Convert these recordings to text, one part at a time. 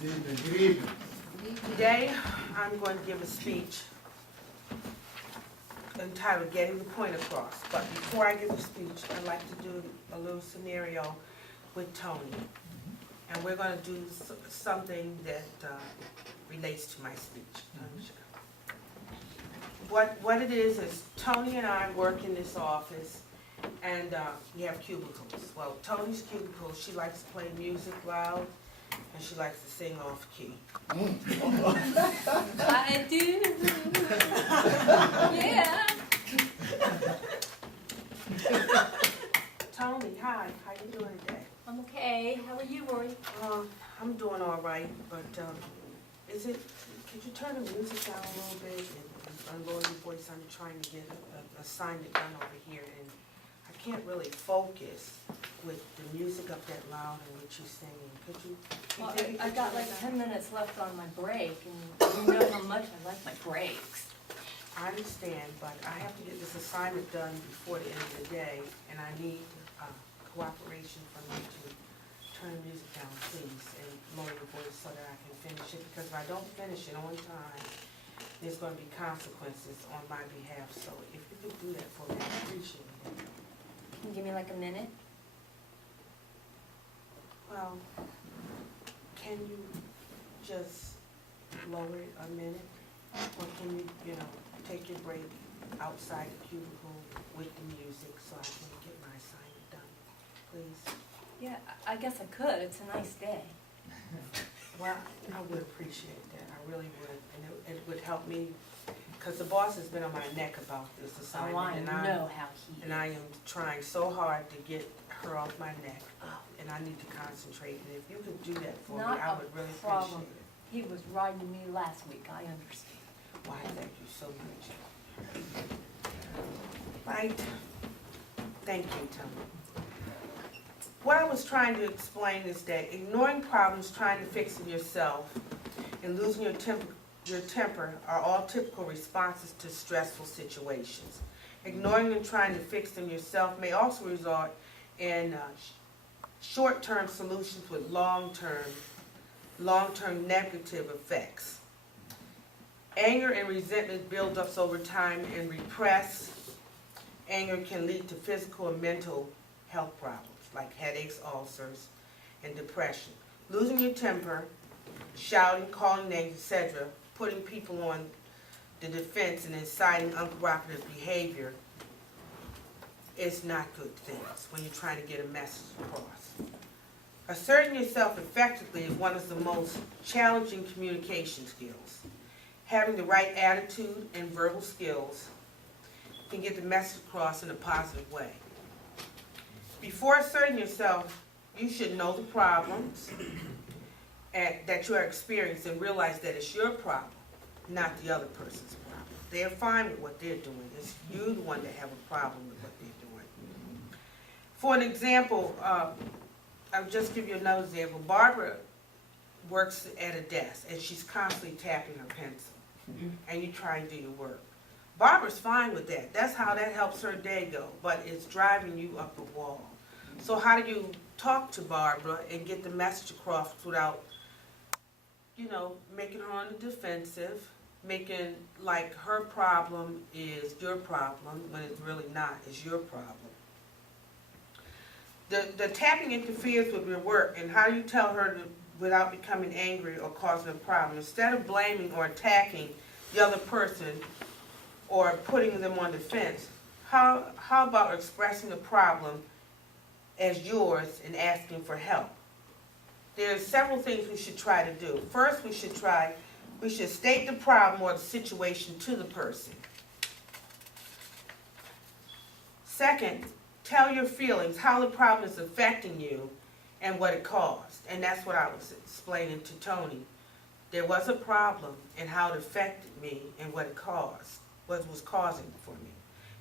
Good evening. Today, I'm going to give a speech entitled Getting the Point Across. But before I give the speech, I'd like to do a little scenario with Tony. And we're going to do something that relates to my speech. What it is Tony and I work in this office, and we have cubicles. Well, Tony's cubicle, she likes to play music loud, and she likes to sing off key. I do. Yeah. Tony, hi. How you doing today? I'm okay. How are you, Rory? I'm doing all right, but could you turn the music down a little bit and lower your voice? I'm trying to get an assignment done over here, and I can't really focus with the music up that loud and with you singing. Could you? Well, I got like 10 minutes left on my break, and you know how much I like my breaks. I understand, but I have to get this assignment done before the end of the day, and I need cooperation from you to turn the music down, please, and lower your voice so that I can finish it, because if I don't finish it on time, there's going to be consequences on my behalf. So if you could do that for me, I appreciate it. Can you give me like a minute? Well, can you just lower it a minute? Or can you, take your break outside the cubicle with the music so I can get my assignment done, please? Yeah, I guess I could. It's a nice day. Well, I would appreciate that. I really would. And it would help me, because the boss has been on my neck about this assignment. Oh, I know how he is. And I am trying so hard to get her off my neck. And I need to concentrate. And if you could do that for me, I would really appreciate it. He was riding me last week. I understand. Why, thank you so much. Right. Thank you, Tony. What I was trying to explain is that ignoring problems, trying to fix them yourself, and losing your temper are all typical responses to stressful situations. Ignoring and trying to fix them yourself may also result in short-term solutions with long-term negative effects. Anger and resentment build up over time, and repressed anger can lead to physical and mental health problems like headaches, ulcers, and depression. Losing your temper, shouting, calling names, etc., putting people on the defense and inciting uncooperative behavior is not good things when you're trying to get a message across. Asserting yourself effectively is one of the most challenging communication skills. Having the right attitude and verbal skills can get the message across in a positive way. Before asserting yourself, you should know the problems that you are experiencing and realize that it's your problem, not the other person's problem. They're fine with what they're doing. It's you the one that have a problem with what they're doing. For an example, I'll just give you another example. Barbara works at a desk, and she's constantly tapping her pencil, and you try and do your work. Barbara's fine with that. That's how that helps her day go, but it's driving you up a wall. So how do you talk to Barbara and get the message across without, making her on the defensive, making like her problem is your problem when it's really not, it's your problem. The tapping interferes with your work, and how do you tell her without becoming angry or causing a problem? Instead of blaming or attacking the other person or putting them on defense, how about expressing the problem as yours and asking for help? There's several things we should try to do. First, we should state the problem or the situation to the person. Second, tell your feelings, how the problem is affecting you and what it caused. And that's what I was explaining to Tony. There was a problem and how it affected me and what it caused, what was causing it for me.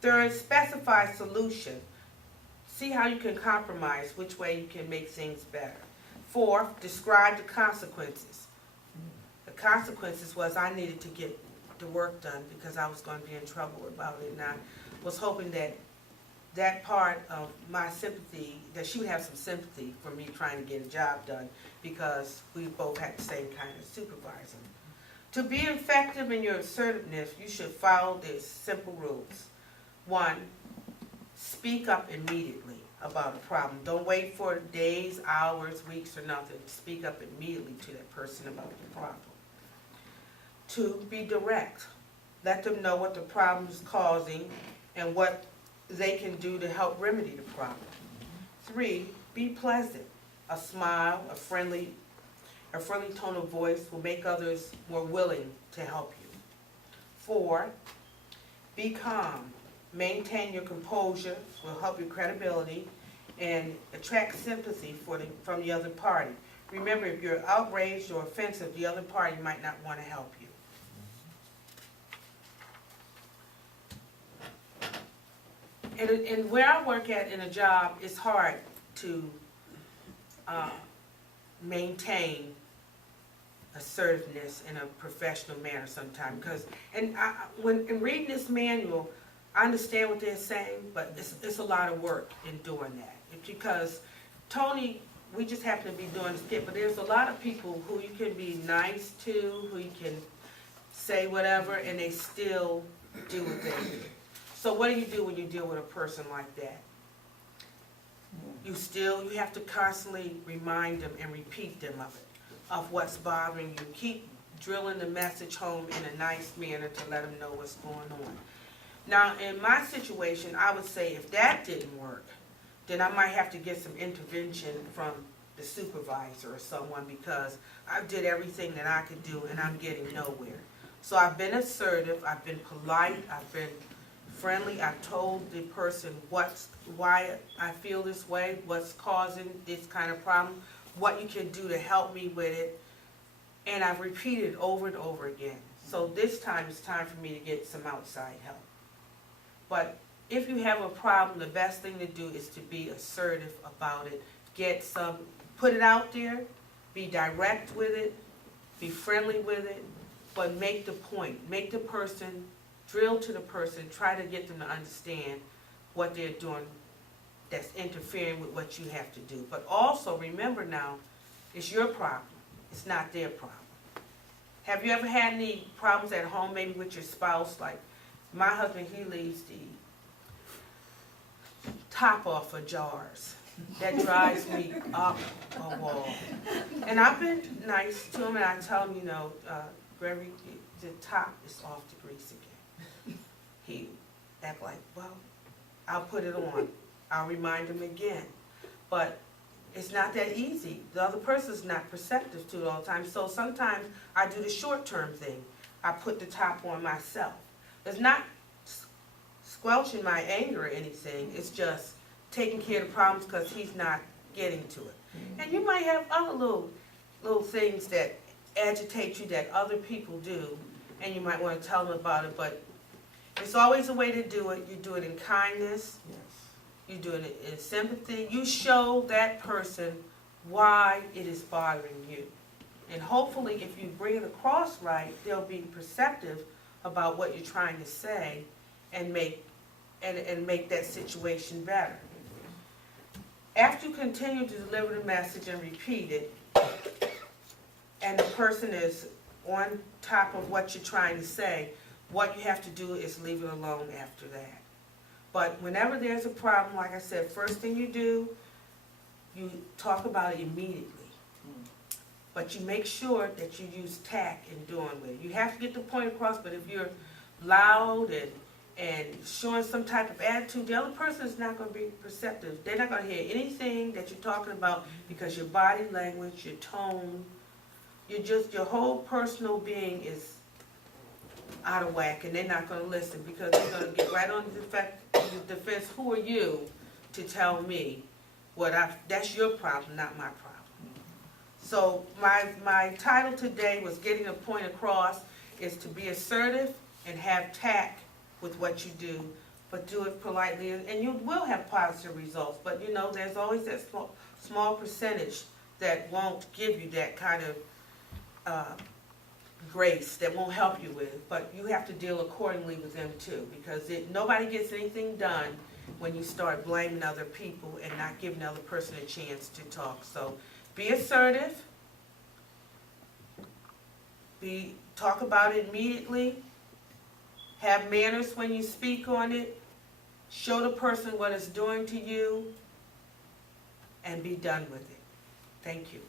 Third, specify solution. See how you can compromise, which way you can make things better. Fourth, describe the consequences. The consequences was I needed to get the work done because I was going to be in trouble about it, and I was hoping that that part of my sympathy, that she would have some sympathy for me trying to get a job done because we both had the same kind of supervisor. To be effective in your assertiveness, you should follow these simple rules. 1, speak up immediately about a problem. Don't wait for days, hours, weeks, or nothing. Speak up immediately to that person about the problem. 2, be direct. Let them know what the problem is causing and what they can do to help remedy the problem. 3, be pleasant. A smile, a friendly tone of voice will make others more willing to help you. 4, be calm. Maintain your composure, will help your credibility and attract sympathy from the other party. Remember, if you're outraged or offensive, the other party might not want to help you. And where I work at in a job, it's hard to maintain assertiveness in a professional manner sometimes. Because, when in reading this manual, I understand what they're saying, but it's a lot of work in doing that. It's because Tony, we just happen to be doing a skit, but there's a lot of people who you can be nice to, who you can say whatever, and they still do what they do. So what do you do when you deal with a person like that? You have to constantly remind them and repeat them of what's bothering you. Keep drilling the message home in a nice manner to let them know what's going on. Now, in my situation, I would say if that didn't work, then I might have to get some intervention from the supervisor or someone because I did everything that I could do and I'm getting nowhere. So I've been assertive, I've been polite, I've been friendly, I've told the person why I feel this way, what's causing this kind of problem, what you can do to help me with it, and I've repeated over and over again. So this time it's time for me to get some outside help. But if you have a problem, the best thing to do is to be assertive about it. Put it out there, be direct with it, be friendly with it, but make the point. Make the person, drill to the person, try to get them to understand what they're doing that's interfering with what you have to do. But also remember now, it's your problem. It's not their problem. Have you ever had any problems at home, maybe with your spouse? Like my husband, he leaves the top off of jars. That drives me up a wall. And I've been nice to him, and I tell him, Gregory, the top is off the grease again. He act like, well, I'll put it on. I'll remind him again. But it's not that easy. The other person's not perceptive to it all the time. So sometimes I do the short-term thing. I put the top on myself. It's not squelching my anger or anything. It's just taking care of the problems because he's not getting to it. And you might have other little things that agitate you that other people do, and you might want to tell them about it, but it's always a way to do it. You do it in kindness. Yes. You do it in sympathy. You show that person why it is bothering you. And hopefully if you bring it across right, they'll be perceptive about what you're trying to say and make that situation better. After you continue to deliver the message and repeat it, and the person is on top of what you're trying to say, what you have to do is leave it alone after that. But whenever there's a problem, like I said, first thing you do, you talk about it immediately. But you make sure that you use tact in doing it. You have to get the point across, but if you're loud and showing some type of attitude, the other person is not going to be perceptive. They're not going to hear anything that you're talking about because your body language, your tone, your whole personal being is out of whack, and they're not going to listen because they're going to get right on the defense. Who are you to tell me that's your problem, not my problem. So my title today was Getting a Point Across, is to be assertive and have tact with what you do, but do it politely, and you will have positive results. But there's always that small percentage that won't give you that kind of grace, that won't help you with it. But you have to deal accordingly with them too, because nobody gets anything done when you start blaming other people and not giving the other person a chance to talk. So be assertive. Talk about it immediately. Have manners when you speak on it. Show the person what it's doing to you, and be done with it. Thank you.